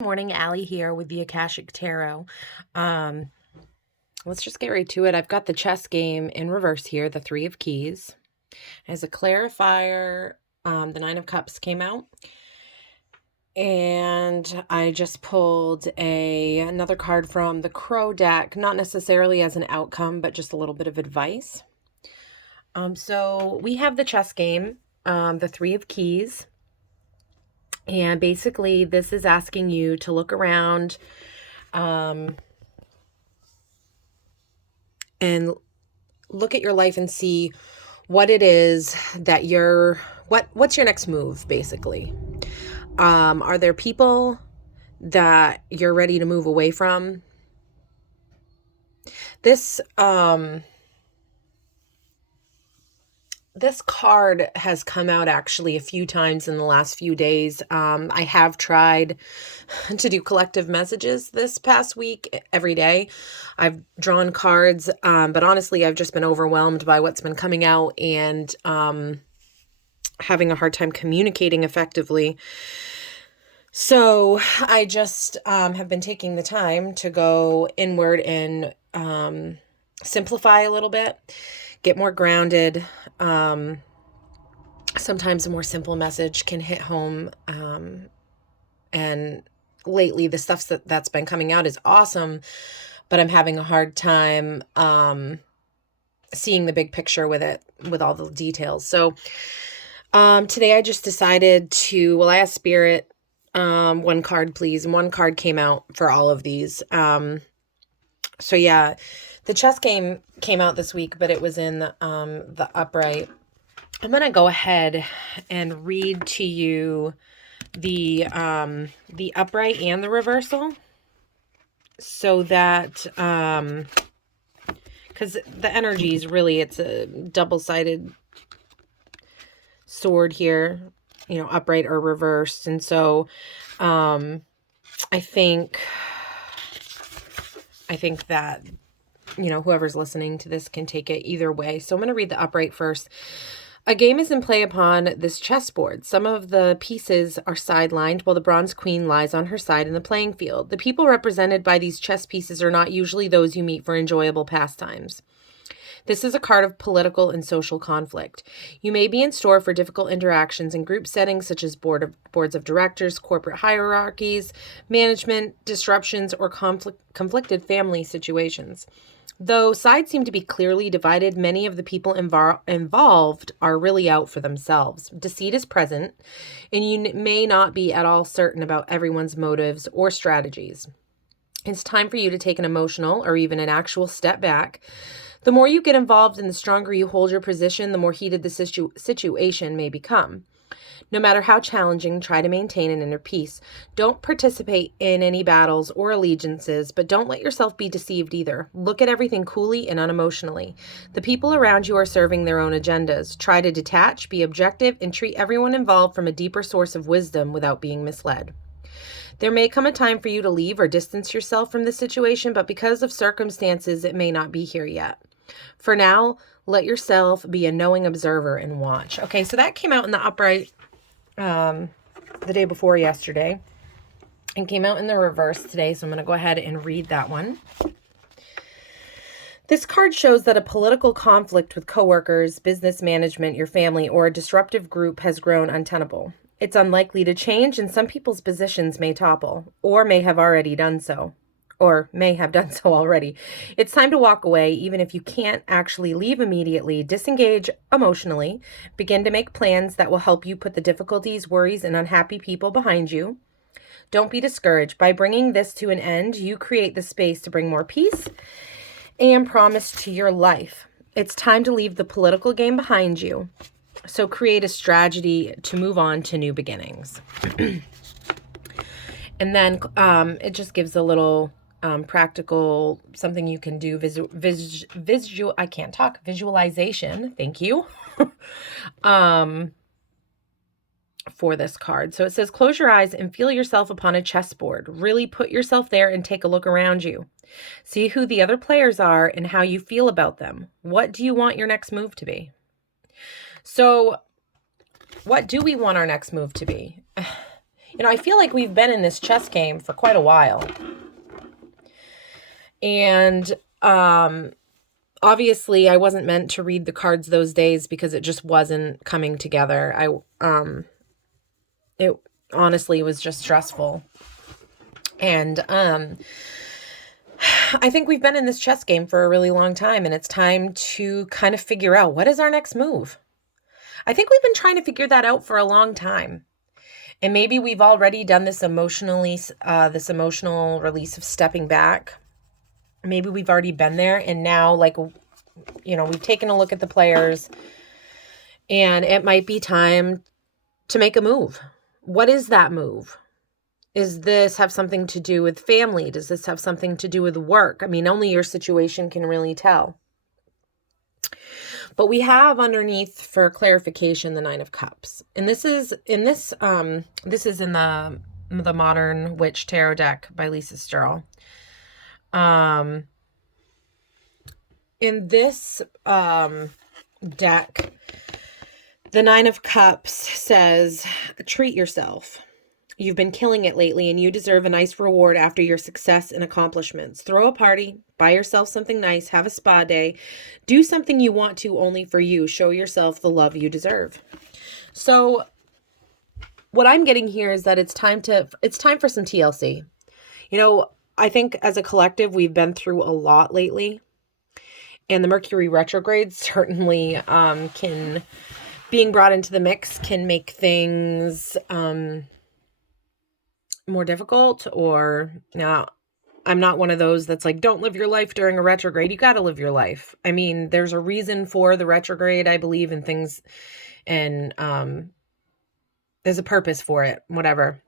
Morning, Allie here with the Akashic Tarot. Um, let's just get right to it. I've got the chess game in reverse here, the Three of Keys. As a clarifier, the Nine of Cups came out. And I just pulled another card from the Crow deck, not necessarily as an outcome, but just a little bit of advice. So we have the chess game, the Three of Keys. And basically, this is asking you to look around and look at your life and see what it is that what's your next move, basically. Are there people that you're ready to move away from? This card has come out actually a few times in the last few days. I have tried to do collective messages this past week every day. I've drawn cards, but honestly, I've just been overwhelmed by what's been coming out and having a hard time communicating effectively. So I just have been taking the time to go inward and simplify a little bit, get more grounded. Sometimes a more simple message can hit home. And lately the stuff that's been coming out is awesome, but I'm having a hard time seeing the big picture with it, with all the details. So today I just decided to, I asked Spirit, one card please, and one card came out for all of these. So yeah, the chess game came out this week, but it was in the upright. I'm going to go ahead and read to you the upright and the reversal, so that because the energy is really, it's a double-sided sword here, upright or reversed. And so I think that whoever's listening to this can take it either way. So I'm going to read the upright first. A game is in play upon this chessboard. Some of the pieces are sidelined while the bronze queen lies on her side in the playing field. The people represented by these chess pieces are not usually those you meet for enjoyable pastimes. This is a card of political and social conflict. You may be in store for difficult interactions in group settings such as boards of directors, corporate hierarchies, management, disruptions, or conflicted family situations. Though sides seem to be clearly divided, many of the people involved are really out for themselves. Deceit is present, and you may not be at all certain about everyone's motives or strategies. It's time for you to take an emotional or even an actual step back. The more you get involved and the stronger you hold your position, the more heated the situation may become. No matter how challenging, try to maintain an inner peace. Don't participate in any battles or allegiances, but don't let yourself be deceived either. Look at everything coolly and unemotionally. The people around you are serving their own agendas. Try to detach, be objective, and treat everyone involved from a deeper source of wisdom without being misled. There may come a time for you to leave or distance yourself from the situation, but because of circumstances, it may not be here yet. For now, let yourself be a knowing observer and watch. Okay, so that came out in the upright the day before yesterday and came out in the reverse today. So I'm going to go ahead and read that one. This card shows that a political conflict with coworkers, business management, your family, or a disruptive group has grown untenable. It's unlikely to change, and some people's positions may topple, or may have already done so. Or may have done so already. It's time to walk away, even if you can't actually leave immediately. Disengage emotionally. Begin to make plans that will help you put the difficulties, worries, and unhappy people behind you. Don't be discouraged. By bringing this to an end, you create the space to bring more peace and promise to your life. It's time to leave the political game behind you. So create a strategy to move on to new beginnings. And then it just gives a little practical, something you can do, visualization, thank you, for this card. So it says, close your eyes and feel yourself upon a chessboard. Really put yourself there and take a look around you. See who the other players are and how you feel about them. What do you want your next move to be? So what do we want our next move to be? I feel like we've been in this chess game for quite a while. And obviously I wasn't meant to read the cards those days because it just wasn't coming together. It honestly was just stressful. And I think we've been in this chess game for a really long time, and it's time to kind of figure out, what is our next move? I think we've been trying to figure that out for a long time. And maybe we've already done this emotional release of stepping back. Maybe we've already been there, and now, like, we've taken a look at the players, and it might be time to make a move. What is that move? Is this have something to do with family? Does this have something to do with work? I mean, only your situation can really tell. But we have underneath, for clarification, the Nine of Cups. And this is in the Modern Witch Tarot deck by Lisa Sturl. In this deck, the Nine of Cups says, treat yourself. You've been killing it lately, and you deserve a nice reward after your success and accomplishments. Throw a party, buy yourself something nice, have a spa day, do something you want to only for you. Show yourself the love you deserve. So what I'm getting here is that it's time for some TLC. I think as a collective, we've been through a lot lately, and the Mercury retrograde certainly being brought into the mix can make things more difficult. Or I'm not one of those that's like, don't live your life during a retrograde. You got to live your life. I mean, there's a reason for the retrograde, I believe, in things, and there's a purpose for it, whatever.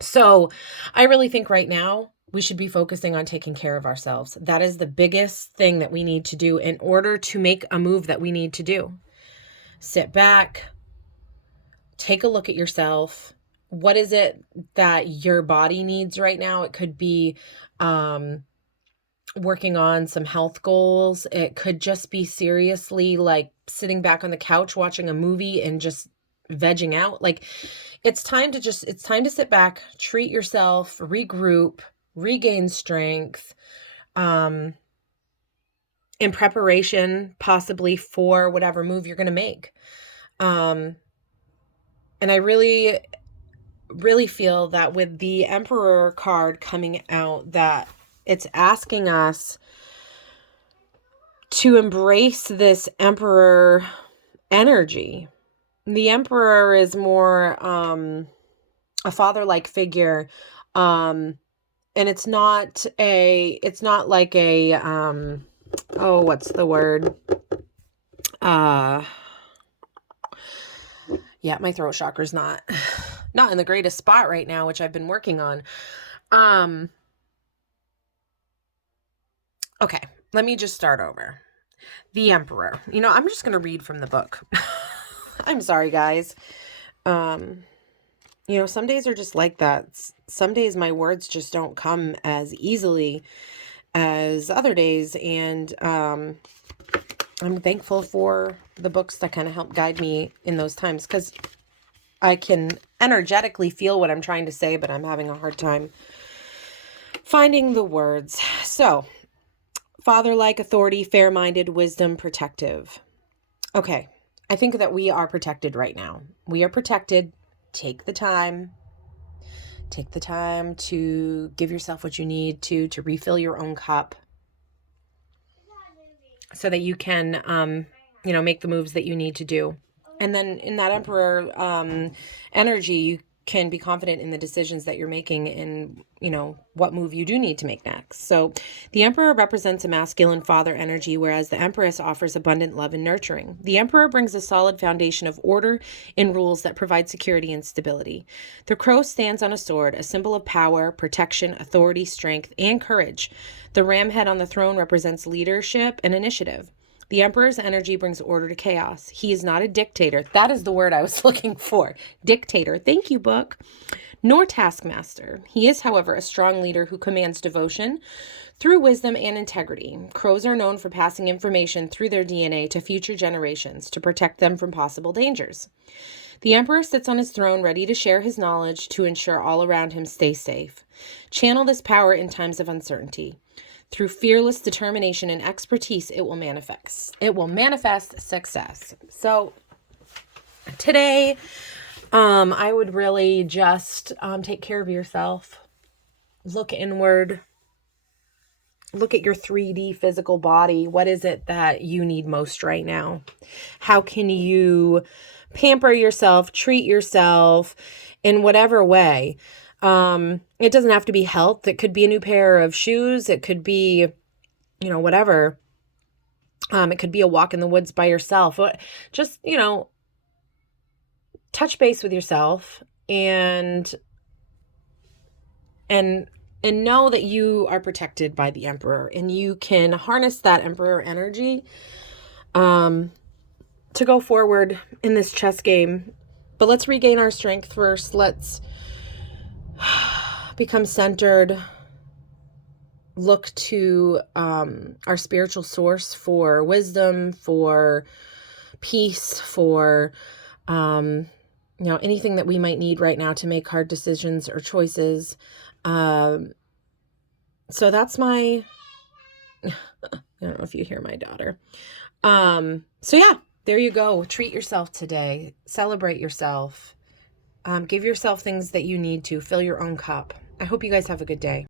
So I really think right now we should be focusing on taking care of ourselves. That is the biggest thing that we need to do in order to make a move that we need to do. Sit back, take a look at yourself. What is it that your body needs right now? It could be working on some health goals. It could just be seriously like sitting back on the couch watching a movie and just vegging out. Like, it's time to sit back, treat yourself, regroup, regain strength, in preparation possibly for whatever move you're going to make. And I really feel that with the Emperor card coming out, that it's asking us to embrace this Emperor energy. The Emperor is more a father-like figure, and it's not like a what's the word? Yeah, my throat chakra's not in the greatest spot right now, which I've been working on. Okay, let me just start over. The Emperor. I'm just going to read from the book. I'm sorry, guys. Some days are just like that. Some days my words just don't come as easily as other days. And I'm thankful for the books that kind of help guide me in those times, because I can energetically feel what I'm trying to say, but I'm having a hard time finding the words. So, father-like, authority, fair-minded, wisdom, protective. Okay, I think that we are protected right now. We are protected. Take the time to give yourself what you need to refill your own cup, so that you can, make the moves that you need to do. And then in that Emperor energy, you can be confident in the decisions that you're making and, what move you do need to make next. So the Emperor represents a masculine father energy, whereas the Empress offers abundant love and nurturing. The Emperor brings a solid foundation of order and rules that provide security and stability. The crow stands on a sword, a symbol of power, protection, authority, strength, and courage. The ram head on the throne represents leadership and initiative. The Emperor's energy brings order to chaos. He is not a dictator. That is the word I was looking for. Dictator. Thank you, book. Nor taskmaster. He is, however, a strong leader who commands devotion through wisdom and integrity. Crows are known for passing information through their DNA to future generations to protect them from possible dangers. The Emperor sits on his throne ready to share his knowledge to ensure all around him stay safe. Channel this power in times of uncertainty. Through fearless determination and expertise, it will manifest. It will manifest success. So today, I would really just take care of yourself. Look inward. Look at your 3D physical body. What is it that you need most right now? How can you pamper yourself, treat yourself in whatever way? It doesn't have to be health. It could be a new pair of shoes. It could be, whatever. It could be a walk in the woods by yourself. Just, touch base with yourself and know that you are protected by the Emperor, and you can harness that Emperor energy to go forward in this chess game. But let's regain our strength first. Let's become centered. Look to our spiritual source for wisdom, for peace, for anything that we might need right now to make hard decisions or choices. So that's my, I don't know if you hear my daughter. So yeah, there you go. Treat yourself today. Celebrate yourself. Give yourself things that you need to. Fill your own cup. I hope you guys have a good day.